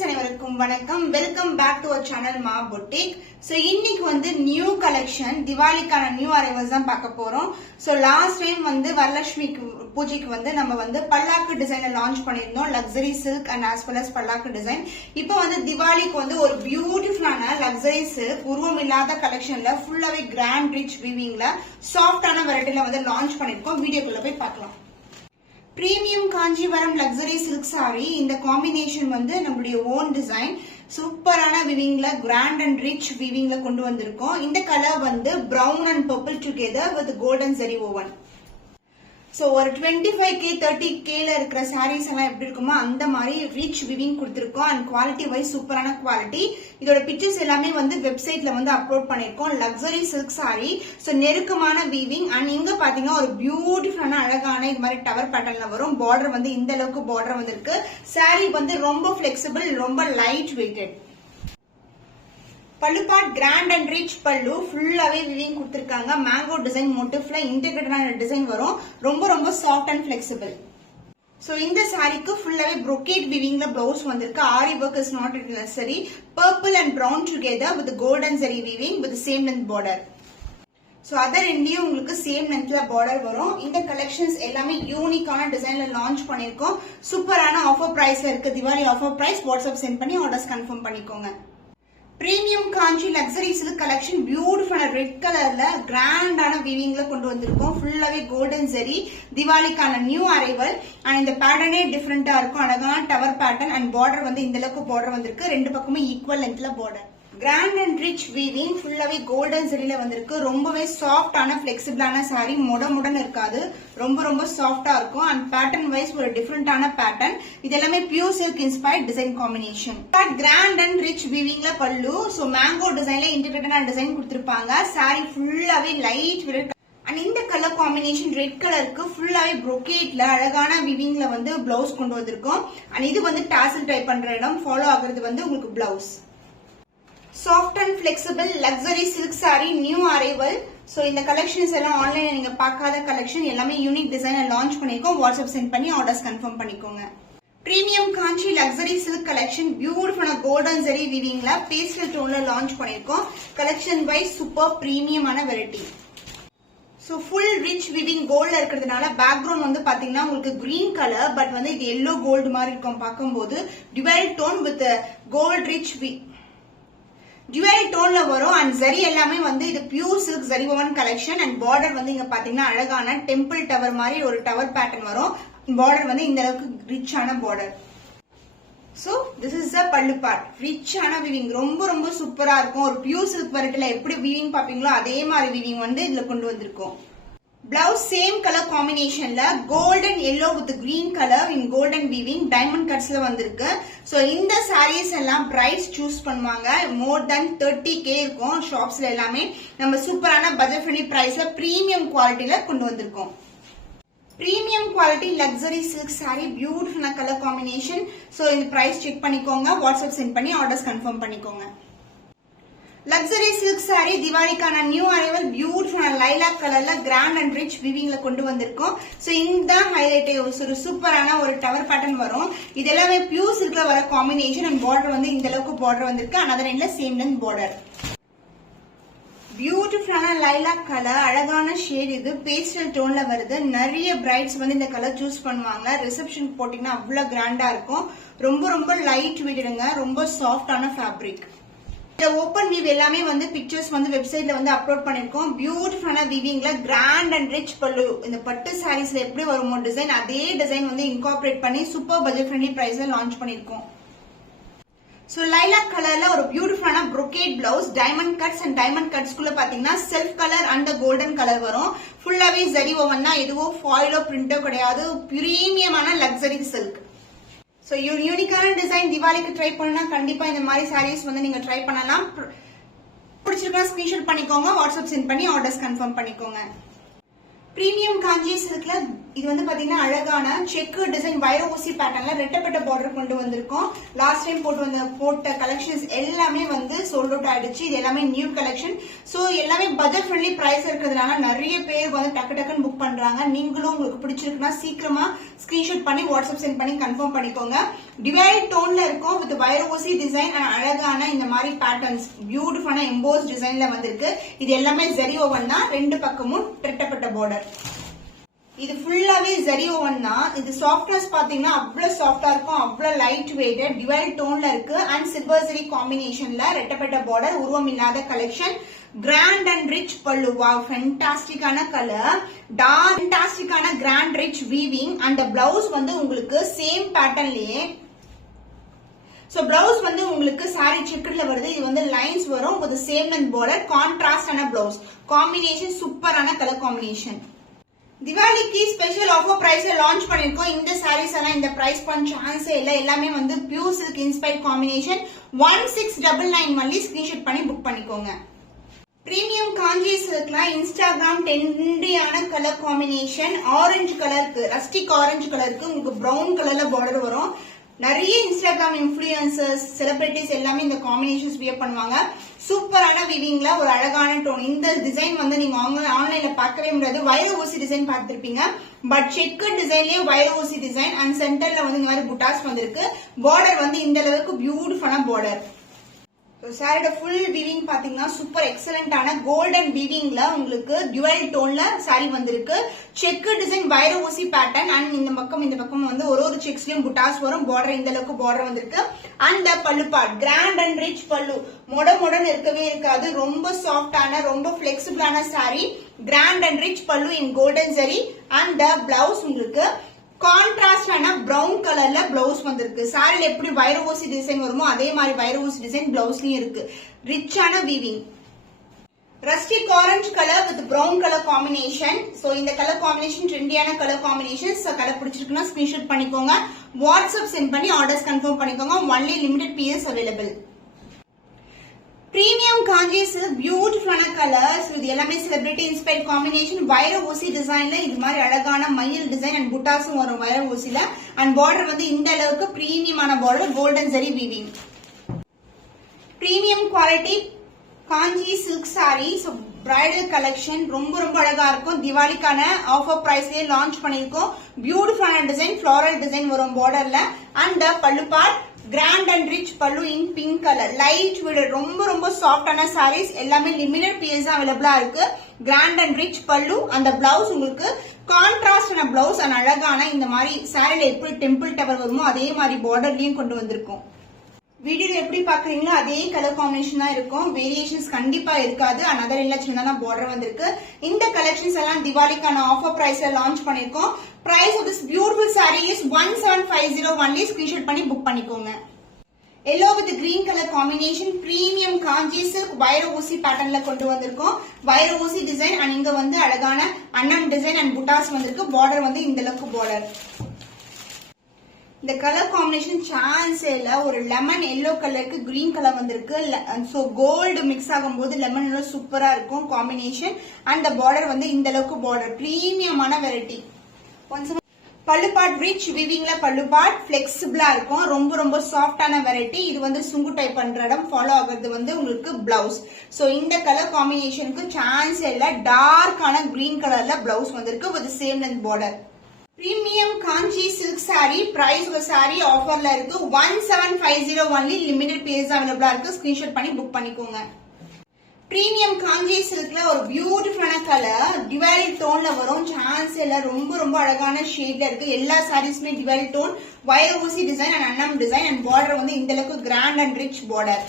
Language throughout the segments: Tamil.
ஃப்ரெண்ட்ஸ் அனைவருக்கும் வணக்கம். Welcome back to our channel Maa boutique. So இன்னைக்கு வந்து நியூ கலெக்ஷன் திவாலிக்கான நியூ அரைவல்ஸ் தான் பார்க்க போறோம். சோ லாஸ்ட் டைம் வந்து வரலட்சுமி பூஜைக்கு வந்து நம்ம வந்து பல்லாக்கு டிசைனை லான்ச் பண்ணியிருந்தோம், luxury silk and as well as பல்லாக்கு டிசைன். இப்போ வந்து திவாலிக்கு வந்து ஒரு பியூட்டிஃபுல்லான லக்ஸரி சில்க் உருவம் இல்லாத கலெக்ஷன்ல ஃபுல்லாவே கிராண்ட் ரிச் வீவிங்ல சாஃப்டான வெரைட்டில வந்து லான்ச் பண்ணிருக்கோம். வீடியோக்குள்ள போய் பார்க்கலாம். Premium Kanchivaram luxury silk sari. இந்த காம்பினேஷன் வந்து நம்மளுடைய ஓன் டிசைன், சூப்பரான விவிங்ல கிராண்ட் அண்ட் ரிச் விவிங்ல கொண்டு வந்திருக்கோம். இந்த கலர் வந்து brown and purple together with golden zari woven. So ஒரு 25K 30K இருக்கிற சாரீஸ் எல்லாம் எப்படி இருக்குமோ அந்த மாதிரி ரிச் விவிங் கொடுத்திருக்கோம். அண்ட் குவாலிட்டி வைஸ் சூப்பரான குவாலிட்டி. இதோட பிக்சர்ஸ் எல்லாமே வந்து வெப்சைட்ல வந்து அப்லோட் பண்ணிருக்கோம். லக்ஸரி சில்க் சாரி, சோ நெருக்கமான வீவிங். அண்ட் இங்க பாத்தீங்கன்னா ஒரு பியூட்டிஃபுல்லான அழகான இது மாதிரி டவர் பேட்டர்ன்ல வரும். பார்டர் வந்து இந்த அளவுக்கு பார்டர் வந்து இருக்கு. சாரி வந்து ரொம்ப பிளெக்சிபிள், ரொம்ப லைட் வெயிட்டட். பல்லு part grand and rich pallu, ஃபுல்லாவே விவிங் கொடுத்திருக்காங்க. மேங்கோ டிசைன் மோட்டிவ்ல இன்டெகிரேட்டடான டிசைன் வரும். ரொம்ப ரொம்ப சாஃப்ட் அண்ட் பிளெக்சிபிள். சோ இந்த சாரிக்கு ஃபுல்லாவே brocade விவிங்ல பிளவுஸ் வந்திருக்கு. Aari work is not necessary. Purple and brown together with golden zari weaving with same length border. So other எண்ட்லயும் உங்களுக்கு சேம் லென்த்ல பார்டர் வரும். இந்த கலெக்ஷன்ஸ் எல்லாமே யூனிக்கான டிசைன்ல லான்ச் பண்ணிருக்கோம். சூப்பரான ஆஃபர் பிரைஸ்ல இருக்கு. Diwali offer price. WhatsApp send பண்ணி ஆர்டர்ஸ் கன்ஃபார்ம் பண்ணிக்கோங்க. Premium Kanchi luxury silk collection beautiful red கலர்ல கிராண்டான வீவிங்ல கொண்டு வந்திருக்கோம். ஃபுல்லாவே கோல்டன் ஜெரி, திவாலிக்கான நியூ அரைவல். அண்ட் இந்த பேட்டர்னே டிஃபரெண்டா இருக்கும். அழகான டவர் பேட்டர்ன் அண்ட் பார்டர் வந்து இந்த அளவுக்கு பார்டர் வந்திருக்கு. ரெண்டு பக்கமும் ஈக்குவல் லென்த்ல border. Grand and rich weaving, ஃபுல்லாவே கோல்டன் ஜெரில வந்திருக்கு. ரொம்பவே சாஃப்டான பிளெக்சிபிளான சாரி, முடன் இருக்காது. ரொம்ப ரொம்ப சாஃப்டா இருக்கும். அண்ட் பேட்டர்ன் வைஸ் ஒரு டிஃபரெண்டான பேட்டர்ன். இது எல்லாமே pure silk inspired design combination. Grand and rich வீவிங்ல பல்லு. சோ மேங்கோ டிசைன்ல இன்டிகிரேட்டடான டிசைன் கொடுத்திருப்பாங்க. சாரி ஃபுல்லாவே லைட் வெயிட். அண்ட் இந்த கலர் காம்பினேஷன் ரெட் கலருக்கு ஃபுல்லாவே brocade அழகான விவிங்ல வந்து பிளவுஸ் கொண்டு வந்திருக்கோம். அண்ட் இது வந்து டாசல் டைப் பண்ற இடம் ஃபாலோ ஆகுறது வந்து உங்களுக்கு blouse. Soft and flexible luxury silk sorry new arrival. So இந்த கலெக்ஷன்ஸ் எல்லாம் ஆன்லைன்ல நீங்க பார்க்காத கலெக்ஷன், எல்லாமே யூனிக் டிசைனை லான்ச் பண்ணிருக்கோம். வாட்ஸ்அப் சென்ட் பண்ணி ஆர்டர்ஸ் கன்ஃபார்ம் பண்ணிக்கோங்க. Premium Kanchi luxury silk collection பியூட்டிஃபுல்லான கோல்டன் ஜெரி வீவிங்ல பேஸ்டல் டோன்ல லான்ச் பண்ணிருக்கோம். கலெக்ஷன் வைஸ் சூப்பர் பிரீமியமான variety. So full rich weaving கோல்ட்ல இருக்கிறதுனால பேக்ரவுண்ட் வந்து பாத்தீங்கன்னா உங்களுக்கு கிரீன் கலர், பட் வந்து இது எல்லோ கோல்டு மாதிரி இருக்கும் பார்க்கும்போது. Dual tone with gold rich dual டோன்ல வரும். அண்ட் ஜரி எல்லாமே வந்து இது pure silk zari woven collection. And border வந்து இங்க பாத்தீங்கன்னா அழகான டெம்பிள் டவர் மாதிரி ஒரு டவர் பேட்டர்ன் வரும். பார்டர் வந்து இந்த அளவுக்கு ரிச்சான border. So this is the pallu part. ரிச்சான வீவிங், ரொம்ப ரொம்ப சூப்பரா இருக்கும். ஒரு பியூர் சில்க் வெரைட்டில எப்படி வீவிங் பாப்பீங்களோ அதே மாதிரி வீவிங் வந்து இதுல கொண்டு வந்திருக்கோம். பிளவுஸ் சேம் கலர் காம்பினேஷன்ல golden yellow with green colour in golden weaving diamond கட்ஸ்ல வந்திருக்கு. சோ இந்த சாரீஸ் எல்லாம் பிரைஸ் சூஸ் பண்ணுவாங்க. மோர் தென் 30K இருக்கும் ஷாப்ஸ்ல. எல்லாமே நம்ம சூப்பரான பட்ஜெட் ஃப்ரெண்ட்லி பிரைஸ்ல பிரீமியம் குவாலிட்டில கொண்டு வந்திருக்கோம். Premium quality luxury silk sari, beautiful colour combination. So இந்த பிரைஸ் செக் பண்ணிக்கோங்க. வாட்ஸ்அப் சென்ட் பண்ணி ஆர்டர்ஸ் கன்ஃபார்ம் பண்ணிக்கோங்க. லக்ஸரி சில்க் சாரி திவாலிக்கான நியூ அரைவல். பியூட்டிஃபுல் லைலாக் கலர்ல கிராண்ட் அண்ட் ரிச் வீவிங்ல கொண்டு வந்திருக்கோம். சோ இந்த ஹைலைட் ஒரு சூப்பரான ஒரு டவர் பேட்டர்ன் வரும். இது எல்லாமே பியூர் சில்க்ல வர காம்பினேஷன். அண்ட் பார்டர் வந்து இந்த அளவுக்கு பார்டர் வந்திருக்கு. அனதர் எண்ட்ல சேம் லென்த் பார்டர். பியூட்டிஃபுல்லான லைலாக் கலர், அழகான ஷேட். இது பேஸ்டல் டோன்ல வருது. நிறைய பிரைட்ஸ் வந்து இந்த கலர் சூஸ் பண்ணுவாங்க. ரிசப்ஷன் போட்டீங்கன்னா அவ்வளவு கிராண்டா இருக்கும். ரொம்ப ரொம்ப லைட் வெயிட்டுங்க. ரொம்ப சாஃப்டான ஃபேப்ரிக். இந்த ஓப்பன் வியூ எல்லாமே வந்து பிக்சர்ஸ் வந்து வெப்சைட்ல வந்து அப்லோட் பண்ணிருக்கோம். பியூட்டிஃபுல்லான வீவிங்ல கிராண்ட் அண்ட் ரிச் பல்லு. இந்த பட்டு சாரீஸ்ல எப்படி வருமோ டிசைன், அதே டிசைன் வந்து இன்கார்பரேட் பண்ணி சூப்பர் பட்ஜெட் ஃப்ரெண்ட்லி பிரைஸ்ல லான்ச் பண்ணிருக்கோம். சோ லைலாக் கலர்ல ஒரு பியூட்டிஃபுல்லான brocade blouse, diamond cuts. And diamond கட்ஸ்குள்ள பாத்தீங்கன்னா self colour and golden colour வரும். ஃபுல்லாவே ஜரி ஓவன் தான். எதுவும் ஃபாயிலோ பிரிண்டோ கிடையாது. பிரீமியமான லக்ஸரி சில்க். சோ யூனிக்கான டிசைன் திவாலிக்கு ட்ரை பண்ணா கண்டிப்பா இந்த மாதிரி சாரீஸ் வந்து நீங்க ட்ரை பண்ணலாம். பிடிச்சிருக்கா ஸ்கிரீன்ஷாட் பண்ணிக்கோங்க. வாட்ஸ்அப் சென்ட் பண்ணி ஆர்டர்ஸ் கன்ஃபார்ம் பண்ணிக்கோங்க. பிரீமியம் காஞ்சி சில்க்ல இது வந்து பாத்தீங்கன்னா அழகான செக் டிசைன் வைர ஊசி பேட்டர்ன்ல ரெட்டப்பட்ட பார்டர் கொண்டு வந்திருக்கோம். லாஸ்ட் டைம் போட்ட கலெக்ஷன்ஸ் எல்லாமே வந்து சோல்ட் அவுட் ஆயிடுச்சு. இது எல்லாமே நியூ கலெக்ஷன். சோ எல்லாமே பட்ஜெட் ஃப்ரெண்ட்லி பிரைஸ் இருக்கிறதுனால நிறைய பேர் வந்து டக்குன்னு புக் பண்றாங்க. நீங்களும் உங்களுக்கு பிடிச்சிருக்குன்னா சீக்கிரமா ஸ்கிரீன்ஷாட் பண்ணி வாட்ஸ்அப் சென்ட் பண்ணி கன்ஃபார்ம் பண்ணிக்கோங்க. டிவைட் டோன்ல இருக்கும் வித் வைரோசி டிசைன் அண்ட் அழகான இந்த மாதிரி பேட்டர்ன்ஸ் பியூட்டிஃபுல்லான எம்போஸ் டிசைன்ல வந்திருக்கு. இது எல்லாமே ஜரி ஓவன் தான், ரெண்டு பக்கமும் திட்டப்பட்ட பார்டர். இது ஃபுல்லாவே ஜரி ஓவன் தான். இது சாஃப்ட்னஸ் பாத்தீங்கன்னா அவ்வளவு சாஃப்டா இருக்கும், அவ்வளவு லைட் வெயிட்டட் டிவைட் டோன்ல இருக்கு அண்ட் சில்வர் ஜரி காம்பினேஷன்ல ரெட்டப்பட்ட பார்டர், உருவம் இல்லாத collection, grand and rich pallu. Wow, ஃபேண்டாஸ்டிக்கான கலர், டார்க் ஃபேண்டாஸ்டிக்கான grand rich weaving and blouse வந்து உங்களுக்கு சேம் பேட்டர்ன்லயே. சோ பிளவுஸ் வந்து உங்களுக்கு சாரி செக்குல வருது, இது வந்து லைன்ஸ் வரும் வித் சேம் லென்த் பார்டர், கான்ட்ராஸ்டான பிளவுஸ் காம்பினேஷன், சூப்பரான கலர் காம்பினேஷன். திவாலிக்கு ஸ்பெஷல் ஆஃபர் பிரைஸ்ல லான்ச் பண்ணிருக்கோம். இந்த சாரீஸ் எல்லாம் இந்த பிரைஸ் பண்ண சான்ஸே இல்ல, எல்லாமே வந்து pure silk inspired combination. 1699 only screenshot பண்ணி புக் பண்ணிக்கோங்க. Premium Kanchi சில்க்ல Instagram ட்ரெண்டியான colour combination, orange கலருக்கு, ரஸ்டிக் ஆரஞ்சு கலருக்கு உங்களுக்கு பிரவுன் கலர்ல பார்டர் வரும். நிறைய இன்ஸ்டாகிராம் இன்ஃபுளுசர்ஸ், செலிபிரிட்டிஸ் எல்லாமே இந்த காம்பினேஷன்ஸ் வியர் பண்ணுவாங்க. சூப்பரான வீவிங்ல ஒரு அழகான டோன். இந்த டிசைன் வந்து நீங்க ஆன்லைன்ல பார்க்கவே முடியாது. வைர ஊசி டிசைன் பார்த்திருப்பீங்க, பட் செக்கர் டிசைன்லயே வைர ஊசி டிசைன் அண்ட் சென்டர்ல வந்து இந்த மாதிரி புட்டாஸ் வந்திருக்கு. பார்டர் வந்து இந்த அளவுக்கு பியூட்டிஃபுல்லான பார்டர். சாரியோட ஃபுல் வீவிங் பாத்தீங்கன்னா சூப்பர் எக்ஸலண்டான கோல்டன் வீவிங்ல உங்களுக்கு டியூவல் டோன்ல சாரி வந்திருக்கு. செக்கு டிசைன் வைர ஊசி பேட்டர்ன் அண்ட் இந்த பக்கம் வந்து ஒரு செக்ஸ்லயும் புட்டாஸ் வரும். பார்டர் இந்த அளவுக்கு பார்டர் வந்திருக்கு. And pallu part grand and rich பல்லு, மொடன்னு இருக்கவே இருக்காது. ரொம்ப சாஃப்டான ரொம்ப பிளெக்சிபிளான சாரி, கிராண்ட் அண்ட் ரிச் பல்லு இன் கோல்டன் ஜரி அண்ட் பிளவுஸ் உங்களுக்கு கான்ட்ராஸ்டான பிரவுன் கலர்ல பிளவுஸ் வந்திருக்கு. சாரில எப்படி வைர ஊசி டிசைன் வருமோ அதே மாதிரி வைர ஊசி டிசைன் பிளவுஸ்லயும் இருக்கு. ரிச்சான weaving, rustic orange colour with brown colour combination. So இந்த கலர் காம்பினேஷன் ட்ரெண்டியான கலர் காம்பினேஷன். கலர் பிடிச்சிருக்குன்னா ஸ்கிரீன்ஷாட் பண்ணிக்கோங்க, வாட்ஸ்அப் சென்ட் பண்ணி ஆர்டர்ஸ் கன்ஃபார்ம் பண்ணிக்கோங்க. Only limited pieces available. Premium Kanchi silk பியூட்டிஃபுல்லான கலர்ஸ், இது எல்லாமே செலிபிரிட்டி இன்ஸ்பைர்ட் காம்பினேஷன். வைர ஊசி டிசைன்ல இது மாதிரி அழகான மயில் டிசைன் அண்ட் புட்டாஸும் வரும் வைர ஊசில. அண்ட் பார்டர் வந்து இந்த அளவுக்கு பிரீமியமான border, golden zari weaving. Premium quality Kanchi silk sari, bridal collection ரொம்ப அழகா இருக்கும். திவாலிக்கான ஆஃபர் பிரைஸ்லயே லான்ச் பண்ணிருக்கோம். பியூட்டிஃபுல்லான டிசைன், ஃபிளாரல் டிசைன் வரும் பார்டர்ல. And pallu part grand and rich பல்லு in pink colour, light weight ரொம்ப சாஃப்டான சாரீஸ், எல்லாமே லிமிடெட் பீஸ் அவைலபிளா இருக்கு. கிராண்ட் அண்ட் ரிச் பல்லு, அந்த பிளவுஸ் உங்களுக்கு கான்ட்ராஸ்டான பிளவுஸ் அண்ட் அழகான இந்த மாதிரி சாரில எப்படி டெம்பிள் டவர் வருமோ அதே மாதிரி பார்டர்லயும் கொண்டு வந்திருக்கும். வீடியோல எப்படி பாக்குறீங்களோ அதே கலர் காம்பினேஷன் தான் இருக்கும், வேரியேஷன்ஸ் கண்டிப்பா இருக்காது. அனதர் இல்ல சின்னதா பார்டர் வந்திருக்கு. இந்த கலெக்ஷன்ஸ் எல்லாம் திவாலிக்கான ஆஃபர் பிரைஸ்ல லான்ச் பண்ணிருக்கோம். Price of this beautiful sari is 1750 only. Screenshot பண்ணி புக் பண்ணிக்கோங்க. Yellow with green colour combination, premium Kanchi silk வைர ஊசி பேட்டர்ன்ல கொண்டு வந்திருக்கோம். வைர ஊசி டிசைன் அண்ட் இங்க வந்து அழகான அன்னம் டிசைன் அண்ட் புட்டாஸ் வந்திருக்கு. பார்டர் வந்து இந்த அளவுக்கு பார்டர். இந்த கலர் காம்பினேஷன் சான்ஸே இல்ல. ஒரு லெமன் எல்லோ கலருக்கு கிரீன் கலர் வந்திருக்கு. சோ கோல்டு மிக்ஸ் ஆகும்போது லெமன் எல்லோ சூப்பரா இருக்கும் காம்பினேஷன். அண்ட் பார்டர் வந்து இந்த அளவுக்கு பார்டர், பிரீமியமான வெரைட்டி. பல்லு பார்ட் ரிச் விவிங்ல பல்லு பார்ட் பிளெக்சிபிளா இருக்கும். ரொம்ப சாஃப்டான வெரைட்டி. இது வந்து சுங்கு டைப் பண்ற இடம் ஃபாலோ ஆகுறது வந்து உங்களுக்கு பிளவுஸ். சோ இந்த கலர் காம்பினேஷனுக்கு சான்ஸ் இல்ல. டார்க்கான கிரீன் கலர்ல பிளவுஸ் வந்திருக்கு with same length border. Premium Kanchi silk sari, price ஒரு சாரி ஆஃபர்ல இருக்கு. 1750 ஒன்லி, லிமிடெட் பீஸ் அவைலபிளா இருக்கு. ஸ்கிரீன்ஷாட் பண்ணி புக் பண்ணிக்கோங்க. பிரீமியம் காஞ்சி சில்க்ல ஒரு பியூட்டிஃபுல்லான கலர், டிவைல் டோன்ல வரும். சான்ஸ் இல்ல, ரொம்ப அழகான ஷேட்ல இருக்கு. எல்லா சாரீஸ்மே டிவைல் டோன், வைர ஊசி டிசைன் அண்ட் அன்னம் டிசைன் அண்ட் பார்டர் வந்து இந்த அளவுக்கு கிராண்ட் அண்ட் ரிச் பார்டர்.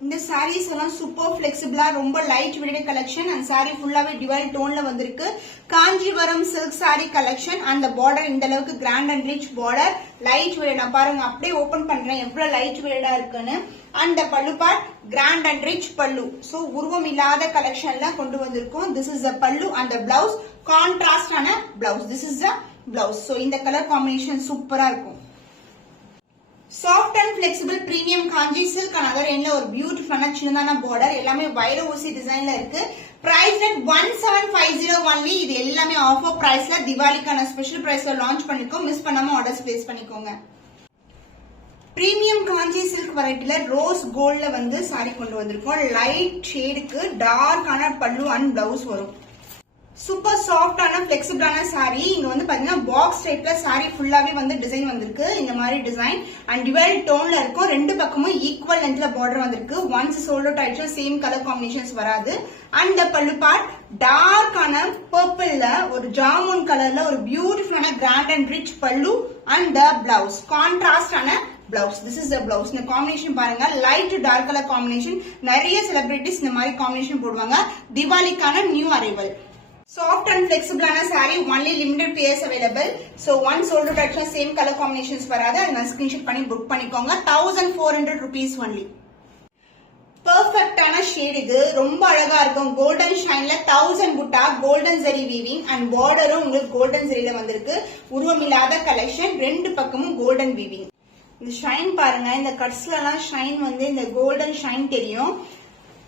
இந்த சாரீஸ் எல்லாம் சூப்பர் பிளெக்சிபிளா ரொம்ப light weight collection and sari ஃபுல்லாவே டிவைல் டோன்ல வந்திருக்கு. Kanchipuram silk sari collection. அந்த பார்டர் இந்த அளவுக்கு grand and rich border, light weight. நான் பாருங்க அப்படியே ஓபன் பண்றேன் எவ்வளவு லைட் வெயிட்டா இருக்குன்னு. அந்த pallu part grand and rich pallu. So உருவம் இல்லாத கலெக்ஷன்ல கொண்டு வந்திருக்கோம். This is the pallu and blouse, கான்ட்ராஸ்டான blouse. This is the blouse. So இந்த கலர் காம்பினேஷன் சூப்பரா இருக்கும். Soft and flexible premium Kanchi silk another எண்ட்ல ஒரு பியூட்டிஃபுல்லான சின்னதான பார்டர், எல்லாமே வைர ஊசி டிசைன்ல இருக்கு. Price rate 1750 only. இது எல்லாமே ஆஃபர் பிரைஸ்ல திவாலிக்கான ஸ்பெஷல் பிரைஸ்ல லான்ச் பண்ணிருக்கோம். மிஸ் பண்ணாம ஆர்டர்ஸ் பிளேஸ் பண்ணிக்கோங்க. பிரீமியம் காஞ்சி சில்க் வெரைட்டில ரோஸ் கோல்ட்ல வந்து சாரி கொண்டு வந்திருக்கோம். லைட் ஷேடுக்கு டார்க்கான பல்லு அண்ட் பிளவுஸ் வரும். சூப்பர் சாஃப்டான பிளெக்சிபிளான saree. இங்க வந்து பாத்தீங்கன்னா பாக்ஸ் டைப்ல saree ஃபுல்லாவே வந்து டிசைன் வந்திருக்கு. இந்த மாதிரி டிசைன் அண்ட் டுவல் டோன்ல இருக்கும். ரெண்டு பக்கமும் ஈக்குவல் லென்த்ல பார்டர் வந்திருக்கு. ஒன்ஸ் சோல்ட் அவுட் ஆயிடுச்சு சேம் கலர் காம்பினேஷன்ஸ் வராது. அண்ட் பல்லு பார்ட் டார்க்கான பர்பிள்ல ஒரு ஜாமுன் கலர்ல ஒரு பியூட்டிஃபுல்லான grand and rich pallu and the blouse கான்ட்ராஸ்டான blouse. This is the blouse. இந்த காம்பினேஷன் பாருங்க, லைட் டார்க் கலர் காம்பினேஷன். நிறைய செலிபிரிட்டிஸ் இந்த மாதிரி காம்பினேஷன் போடுவாங்க. திவாலிக்கான new arrival. Soft and flexible ஆன saree, only limited pairs available. So one sold out actually same color combinations வராது. அதனால ஸ்கிரீன்ஷாட் பண்ணி புக் பண்ணிக்கோங்க. 1400 rupees only. பெர்ஃபெக்ட்டான ஷேட் இது, ரொம்ப அழகா இருக்கும். கோல்டன் ஷைன்ல 1000 புட்டா கோல்டன் ஜரி வீவிங் அண்ட் பார்டரும் உங்களுக்கு கோல்டன் ஜரியில வந்திருக்கு. உருவமில்லாத கலெக்ஷன், ரெண்டு பக்கமும் கோல்டன் வீவிங். இந்த ஷைன் பாருங்க, இந்த கட்ஸ்ல எல்லாம் ஷைன் வந்து இந்த கோல்டன் ஷைன் தெரியும்.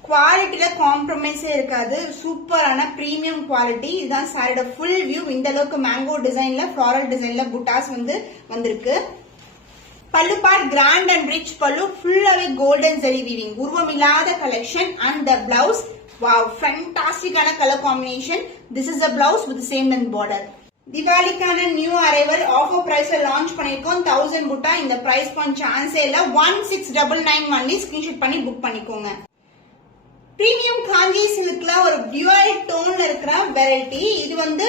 குவாலிட்டியில காம்ப்ரமைஸே இருக்காது. சூப்பரான பிரீமியம் குவாலிட்டி. இதுதான் சாரியோட ஃபுல் வியூ. இந்த அளவுக்கு மேங்கோ டிசைன்ல ஃபிளாரல் டிசைன்ல புட்டாஸ் வந்து வந்திருக்கு. பல்லு part grand and rich pallu, ஃபுல்லாவே கோல்டன் ஜரி வீவிங், உருவமில்லாத கலெக்ஷன். அண்ட் த பிளவுஸ், வாவ், ஃபேண்டாஸ்டிக்கான colour combination. This is the blouse with same length border. திவாலிக்கான நியூ அரைவல் ஆஃபர் பிரைஸ்ல லான்ச் பண்ணிருக்கோம். 1000 புட்டா. இந்த பிரைஸ் பாயிண்ட் சான்ஸே இல்ல. 1699 ஒன்லி. ஸ்கிரீன்ஷாட் பண்ணி புக் பண்ணிக்கோங்க. பிரீமியம் காஞ்சி சில்க்ல ஒரு டியூவல் டோன்ல இருக்கிற வெரைட்டி. இது வந்து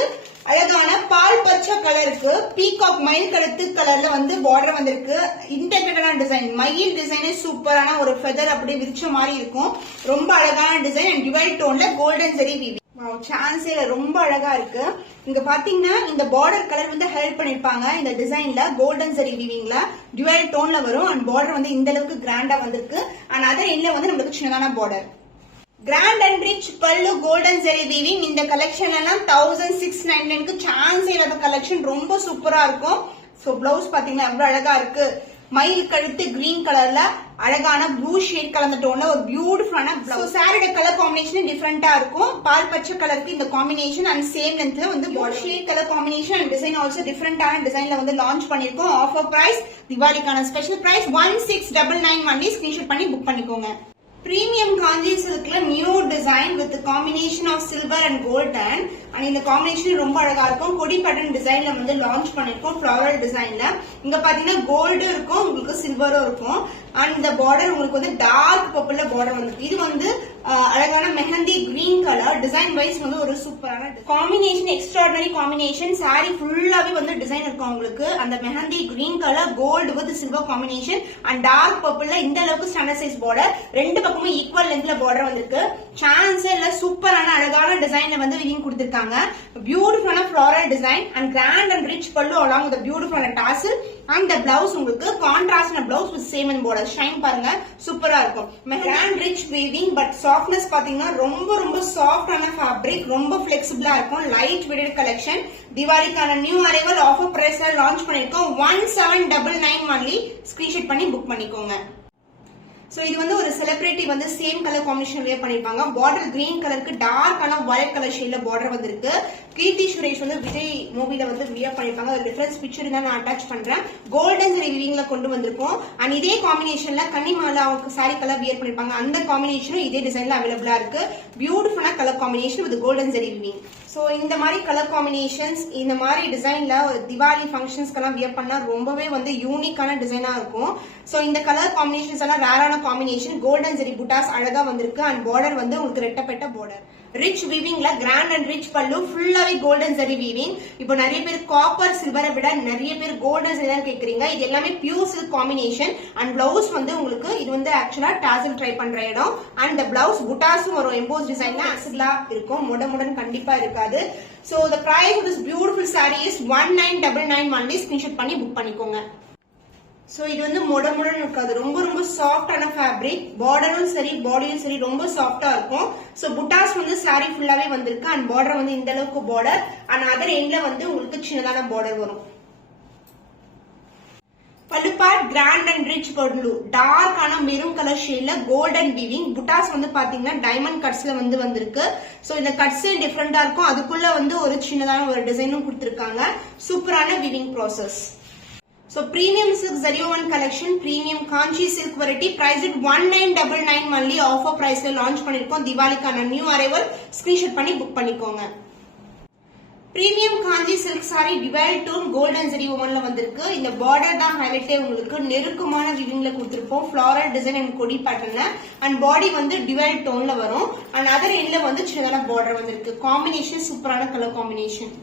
அழகான பால் பச்சை கலருக்கு பீகாக் மயில் கழுத்து கலர்ல வந்து பார்டர் வந்திருக்கு. இன்டெகிரேட்டடான டிசைன், மயில் டிசைனே சூப்பரான ஒரு ஃபெதர் அப்படியே விரிச்ச மாதிரி இருக்கும். ரொம்ப அழகான டிசைன் அண்ட் டியூவல் டோன்ல கோல்டன் ஜரி வீவி. சான்ஸே ரொம்ப அழகா இருக்கு. இங்க பாத்தீங்கன்னா இந்த பார்டர் கலர் வந்து ஹெல்ப் பண்ணிருப்பாங்க. இந்த டிசைன்ல கோல்டன் ஜரி வீவிங்ல டியூவல் டோன்ல வரும். அண்ட் பார்டர் வந்து இந்த அளவுக்கு கிராண்டா வந்திருக்கு. அண்ட் அதர் எண்ட்ல வந்து நம்மளுக்கு சின்னதான பார்டர். கிராண்ட் அண்ட் ரிச் பல்லு கோல்டன் ஜெரி வீவிங். இந்த கலெக்ஷன் எல்லாம் 1699க்கு சான்ஸ் இல்லாத கலெக்ஷன். ரொம்ப சூப்பரா இருக்கும். சோ பிளவுஸ் பாத்தீங்கன்னா எவ்வளவு அழகா இருக்கு. மயில் கழுத்து கிரீன் கலர்ல அழகான ப்ளூ ஷேட் கலந்த டோன்ல ஒரு பியூட்டிஃபுல்லான பிளவுஸ். சாரியோட கலர் காம்பினேஷன் டிஃபரெண்டா இருக்கும். பால் பச்சை கலருக்கு இந்த காம்பினேஷன் அண்ட் சேம் லென்த்ல வந்து shade colour combination and design also டிஃபரெண்டான டிசைன்ல வந்து லான்ச் பண்ணிருக்கோம். ஆஃபர் பிரைஸ், திவாலிக்கான ஸ்பெஷல் பிரைஸ் 1699 ஒன்லி. ஸ்கிரீன்ஷாட் பண்ணி புக் பண்ணிக்கோங்க. Premium காஞ்சி சில்க்ல new design with combination of silver and golden. And இந்த காம்பினேஷன் ரொம்ப அழகா இருக்கும். கொடி பேட்டர்ன் டிசைன்ல வந்து லான்ச் பண்ணிருக்கோம். ஃபிளாரல் டிசைன்ல இங்க பாத்தீங்கன்னா கோல்டு இருக்கும், உங்களுக்கு சில்வரும் இருக்கும். அண்ட் இந்த பார்டர் உங்களுக்கு வந்து டார்க் பர்பிள்ல பார்டர் வந்து இது வந்து அழகான mehndi green colour. Design wise வந்து ஒரு சூப்பரான காம்பினேஷன், எக்ஸ்ட்ராடனரி காம்பினேஷன். சாரி ஃபுல்லாவே வந்து டிசைன் இருக்கும் உங்களுக்கு. அந்த mehndi green colour gold with silver combination and dark பர்பிள்ல இந்த அளவுக்கு ஸ்டாண்டர்ட் சைஸ் பார்டர். ரெண்டு பக்கமும் ஈக்குவல் லென்த்ல பார்டர் வந்திருக்கு. சான்ஸ் இல்ல, சூப்பரான அழகான டிசைன்ல வந்து வீவிங் கொடுத்திருக்காங்க. பியூட்டிஃபுல்லான floral design and grand and rich pallu along with பியூட்டிஃபுல்லான டாசல். அண்ட் பிளவுஸ் உங்களுக்கு contrast blouse with same and border. Shine பாருங்க, சூப்பரா இருக்கும். கிராண்ட் ரிச் வீவிங் பட் சாஃப்ட்னஸ் பாத்தீங்கன்னா ரொம்ப ரொம்ப சாஃப்டான ஃபேப்ரிக், ரொம்ப பிளெக்சிபிளா இருக்கும். Light weight collection. திவாலிக்கான நியூ அரைவல் ஆஃபர் பிரைஸ்ல லான்ச் பண்ணிருக்கோம். 1799 ஒன்லி. ஸ்கிரீன்ஷாட் பண்ணி புக் பண்ணிக்கோங்க. சோ இது வந்து ஒரு செலிபிரிட்டி வந்து சேம் கலர் காம்பினேஷன் வேர் பண்ணிருப்பாங்க. பார்டர் கிரீன் கலருக்கு டார்க்கான வயலட் கலர் ஷேட்ல பார்டர் வந்திருக்கு. கீர்த்தி சுரேஷ் வந்து விஜய் மூவில வந்து வியர் பண்ணிருப்பாங்க. ஒரு டிஃபரன்ஸ் பிக்சர் தான் நான் அட்டாச் பண்றேன். கோல்டன் ஜெரி வீவிங்ல கொண்டு வந்திருக்கோம். அண்ட் இதே காம்பினேஷன்ல கன்னிமாலா அவங்க சாரி கலர் வியர் பண்ணிருப்பாங்க. அந்த காம்பினேஷனும் இதே டிசைன்ல அவைலபிளா இருக்கு. பியூட்டிஃபுல்லா colour combination with golden zari weaving. So இந்த மாதிரி கலர் காம்பினேஷன்ஸ், இந்த மாதிரி டிசைன்ல திவாலி ஃபங்க்ஷன்ஸ்க்கெல்லாம் வியர் பண்ணா ரொம்பவே வந்து யூனிக்கான டிசைனா இருக்கும். சோ இந்த கலர் காம்பினேஷன்ஸ் எல்லாம் ரேரான காம்பினேஷன். கோல்டன் ஜெரி புட்டாஸ் அழகா வந்திருக்கு. அண்ட் பார்டர் வந்து உங்களுக்கு ரெட்டப்பட்ட பார்டர். ரிச் வீவிங்ல கிராண்ட் அண்ட் ரிச் பல்லு, ஃபுல்லாவே கோல்டன் ஜெரி வீவிங். இப்போ நிறைய பேர் காப்பர் சில்வரை விட நிறைய பேர் கோல்டன் ஜெரி தான் கேக்குறீங்க. இது எல்லாமே pure silk combination. And blouse வந்து உங்களுக்கு இது வந்து ஆக்சுவலா டாசல் ட்ரை பண்ற இடம். அண்ட் பிளவுஸ் புட்டாஸும் வரும். எம்போஸ் டிசைன்ல அசிலா இருக்கும். முடன் கண்டிப்பா இருக்காது. So the price of this beautiful saree is 1999 only. Screenshot பண்ணி புக் பண்ணிக்கோங்க. சோ இது வந்து முடன் இருக்காது. ரொம்ப ரொம்ப சாஃப்டான ஃபேப்ரிக். பார்டரும் சரி பாடியும் சரி ரொம்ப சாஃப்டா இருக்கும். சோ புட்டாஸ் வந்து சாரி ஃபுல்லாவே வந்திருக்கு. அண்ட் பார்டர் வந்து இந்த அளவுக்கு பார்டர். அண்ட் அதர் எண்ட்ல வந்து உங்களுக்கு சின்னதான பார்டர் வரும். பல்லு பார்ட் கிராண்ட் அண்ட் ரிச் பல்லு, டார்க்கான மெரூன் கலர் ஷேட்ல கோல்டன் வீவிங். புட்டாஸ் வந்து பாத்தீங்கன்னா டைமண்ட் கட்ஸ்ல வந்து வந்திருக்கு. சோ இந்த கட்ஸ் டிஃபரெண்டா இருக்கும். அதுக்குள்ள வந்து ஒரு சின்னதான ஒரு டிசைனும் கொடுத்திருக்காங்க. சூப்பரான weaving process. So premium silk Zariovan collection, premium Kanchi silk variety, priced at 1999 only. Offer price la launch பண்ணிருக்கோம். திவாலிக்கான நியூ அரைவல். ஸ்கிரீன்ஷாட் பண்ணி புக் பண்ணிக்கோங்க. Premium Kanchi silk sari dual tone golden zari ஓவன்ல வந்திருக்கு. இந்த பார்டர் தான் ஹைலைட்டே உங்களுக்கு. நெருக்கமான விவிங்ல கொடுத்திருப்போம். ஃபிளாரல் டிசைன் அண்ட் கொடி பேட்டர்ன்ல அண்ட் பாடி வந்து டிவைல் டோன்ல வரும். அண்ட் அதர் எண்ட்ல வந்து சின்னதா பார்டர் வந்திருக்கு. காம்பினேஷன் சூப்பரான colour combination.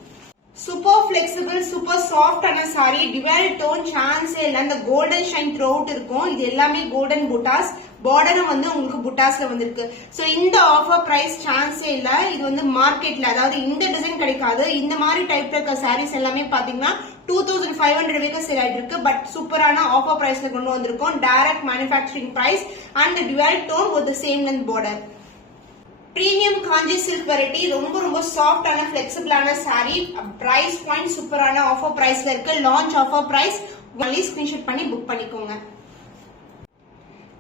Super flexible super சாஃப்டான சாரி. டிவைல் டோன் சான்ஸே இல்ல. அந்த கோல்டன் ஷைன் த்ரூ அவுட் இருக்கும். இது எல்லாமே கோல்டன் புட்டாஸ். பார்டரும் வந்து உங்களுக்கு புட்டாஸ்ல வந்திருக்கு. சோ இந்த ஆஃபர் பிரைஸ் சான்ஸே இல்ல. இது வந்து மார்க்கெட்ல அதாவது இந்த டிசைன் கிடைக்காது. இந்த மாதிரி டைப்ல இருக்க சாரீஸ் எல்லாமே பாத்தீங்கன்னா 2500 வரைக்கும் சேல் ஆயிட்டு இருக்கு. பட் சூப்பரான ஆஃபர் பிரைஸ்ல கொண்டு வந்திருக்கோம். Direct manufacturing price and dual tone with the same length border. Premium Kanchi silk variety ரொம்ப சாஃப்டான பிளெக்சிபிளான சாரி. பிரைஸ் பாயிண்ட் சூப்பரான ஆஃபர் பிரைஸ்ல இருக்கு. Launch offer price only screenshot பண்ணி புக் பண்ணிக்கோங்க.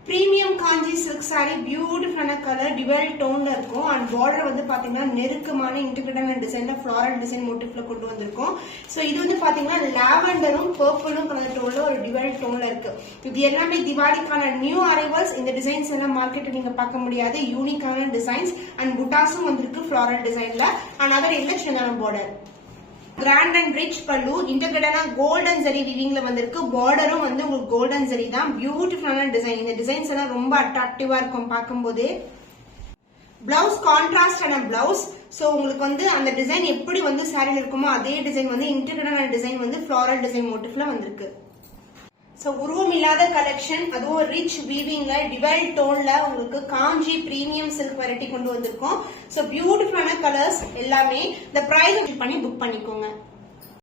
பிரீமியம் காஞ்சி சில்க் சாரி பியூட்டிஃபுல்லான கலர் டிவைல் டோன்ல இருக்கும். அண்ட் பார்டர் வந்து பாத்தீங்கன்னா நெருக்கமான இன்டிகிரேட்டட் டிசைன்ல ஃபிளாரல் டிசைன் மோட்டிவ்ல கொண்டு வந்திருக்கோம். சோ இது வந்து பாத்தீங்கன்னா லாவெண்டரும் பர்பிளும் கலர் டோன்ல ஒரு டிவைல் டோன்ல இருக்கு. இது எல்லாமே திவாலிக்கான நியூ அரைவல்ஸ். இந்த டிசைன்ஸ் எல்லாம் மார்க்கெட்ல நீங்க பார்க்க முடியாது. யூனிக்கான டிசைன்ஸ் அண்ட் புட்டாஸும் வந்திருக்கு ஃபிளாரல் டிசைன்ல. அண்ட் அதர் இல்ல சின்ன பார்டர். கிராண்ட் அண்ட் ரிச் பல்லு. இன்டகிரேட்டான கோல்டன் ஜரி வீவிங்ல வந்திருக்கு. பார்டரும் வந்து உங்களுக்கு கோல்டன் ஜரி தான். பியூட்டிஃபுல்லான டிசைன். இந்த டிசைன்ஸ் எல்லாம் ரொம்ப அட்ராக்டிவா இருக்கும் பார்க்கும்போது. பிளவுஸ் கான்ட்ராஸ்டான பிளவுஸ். சோ உங்களுக்கு வந்து அந்த டிசைன் எப்படி வந்து சாரில இருக்குமோ அதே டிசைன் வந்து இன்டகிரேட்டான டிசைன் வந்து ஃபிளாரல் டிசைன் மோட்டிவ்ல வந்திருக்கு. சோ உருவம் இல்லாத கலெக்ஷன், அதுவும் ரிச் வீவிங்ல டிவைல் டோன்ல உங்களுக்கு காஞ்சி பிரீமியம் சில்க் வெரைட்டி கொண்டு வந்திருக்கோம். சோ பியூட்டிஃபுல்லான கலர்ஸ் எல்லாமே. இந்த பிரைஸ் பண்ணி புக் பண்ணிக்கோங்க.